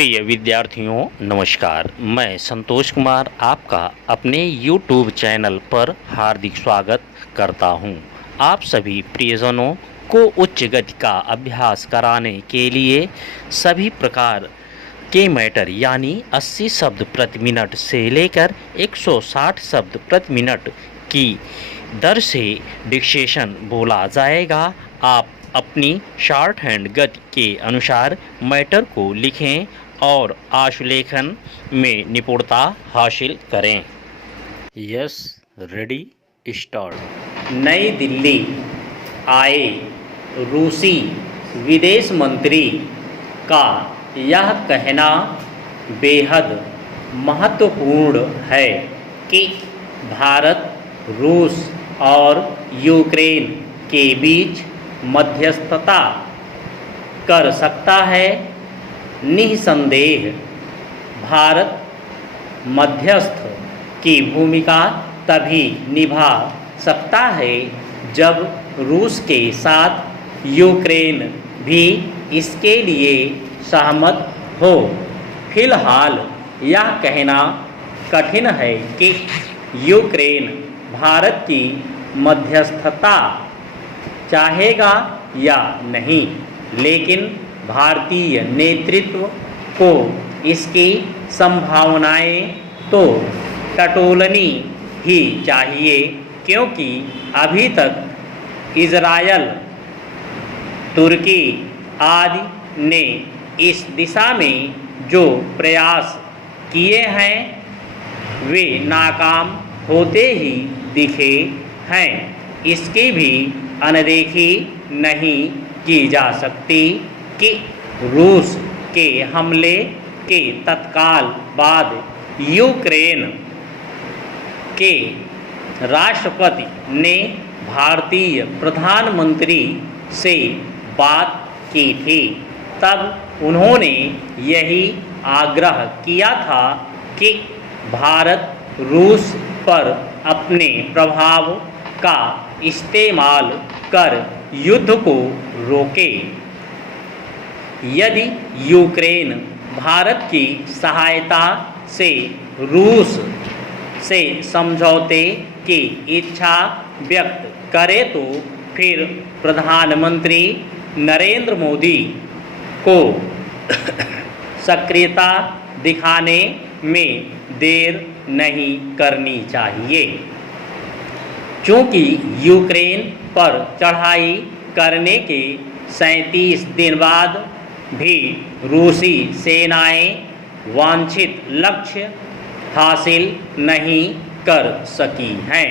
प्रिय विद्यार्थियों नमस्कार। मैं संतोष कुमार आपका अपने YouTube चैनल पर हार्दिक स्वागत करता हूं। आप सभी प्रियजनों को उच्च गति का अभ्यास कराने के लिए सभी प्रकार के मैटर यानी 80 शब्द प्रति मिनट से लेकर 160 शब्द प्रति मिनट की दर से डिक्टेशन बोला जाएगा। आप अपनी शॉर्ट हैंड गति के अनुसार मैटर को लिखें और आशुलेखन में निपुणता हासिल करें। Yes, ready, start. नई दिल्ली आए रूसी विदेश मंत्री का यह कहना बेहद महत्वपूर्ण है कि भारत रूस और यूक्रेन के बीच मध्यस्थता कर सकता है। निसंदेह भारत मध्यस्थ की भूमिका तभी निभा सकता है जब रूस के साथ यूक्रेन भी इसके लिए सहमत हो। फिलहाल यह कहना कठिन है कि यूक्रेन भारत की मध्यस्थता चाहेगा या नहीं, लेकिन भारतीय नेतृत्व को इसकी संभावनाएं तो टटोलनी ही चाहिए, क्योंकि अभी तक इजरायल, तुर्की आदि ने इस दिशा में जो प्रयास किए हैं वे नाकाम होते ही दिखे हैं। इसकी भी अनदेखी नहीं की जा सकती कि रूस के हमले के तत्काल बाद यूक्रेन के राष्ट्रपति ने भारतीय प्रधानमंत्री से बात की थी। तब उन्होंने यही आग्रह किया था कि भारत रूस पर अपने प्रभाव का इस्तेमाल कर युद्ध को रोके। यदि यूक्रेन भारत की सहायता से रूस से समझौते की इच्छा व्यक्त करे तो फिर प्रधानमंत्री नरेंद्र मोदी को सक्रियता दिखाने में देर नहीं करनी चाहिए। चूँकि यूक्रेन पर चढ़ाई करने के 37 दिन बाद भी रूसी सेनाएं वांछित लक्ष्य हासिल नहीं कर सकी हैं।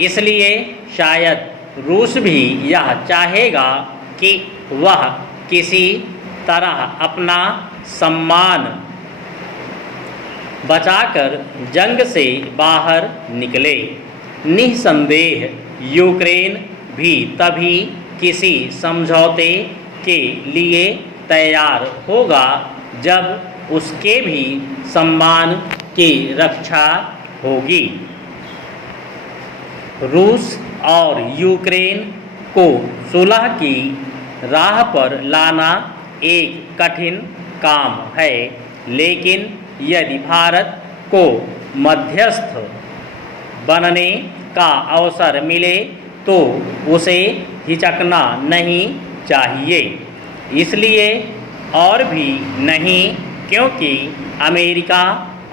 इसलिए शायद रूस भी यह चाहेगा कि वह किसी तरह अपना सम्मान बचाकर जंग से बाहर निकले। निसंदेह यूक्रेन भी तभी किसी समझौते के लिए तैयार होगा जब उसके भी सम्मान की रक्षा होगी। रूस और यूक्रेन को सुलह की राह पर लाना एक कठिन काम है, लेकिन यदि भारत को मध्यस्थ बनने का अवसर मिले तो उसे हिचकना नहीं चाहिए। इसलिए और भी नहीं क्योंकि अमेरिका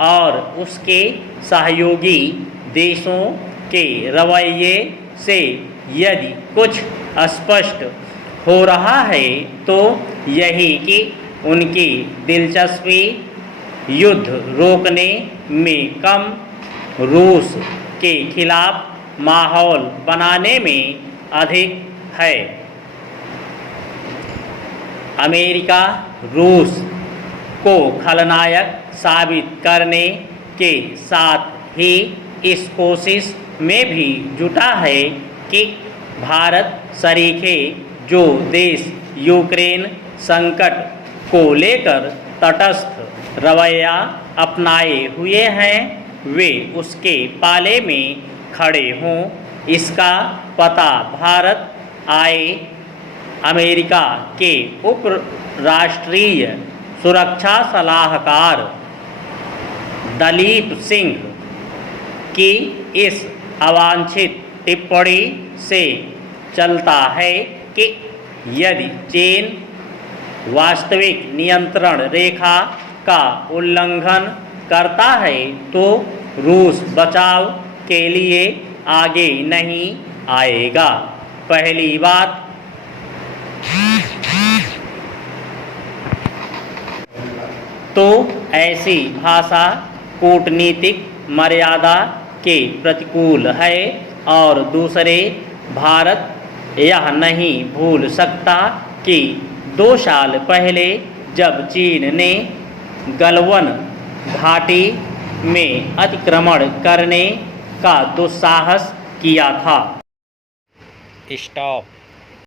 और उसके सहयोगी देशों के रवैये से यदि कुछ स्पष्ट हो रहा है तो यही कि उनकी दिलचस्पी युद्ध रोकने में कम, रूस के खिलाफ माहौल बनाने में अधिक है। अमेरिका रूस को खलनायक साबित करने के साथ ही इस कोशिश में भी जुटा है कि भारत सरीखे जो देश यूक्रेन संकट को लेकर तटस्थ रवैया अपनाए हुए हैं वे उसके पाले में खड़े हों। इसका पता भारत आए अमेरिका के उप राष्ट्रीय सुरक्षा सलाहकार दलीप सिंह की इस अवांछित टिप्पणी से चलता है कि यदि चीन वास्तविक नियंत्रण रेखा का उल्लंघन करता है तो रूस बचाव के लिए आगे नहीं आएगा। पहली बात, तो ऐसी भाषा कूटनीतिक मर्यादा के प्रतिकूल है और दूसरे, भारत यह नहीं भूल सकता कि 2 साल पहले जब चीन ने गलवान घाटी में अतिक्रमण करने का दुस्साहस किया था। स्टॉप।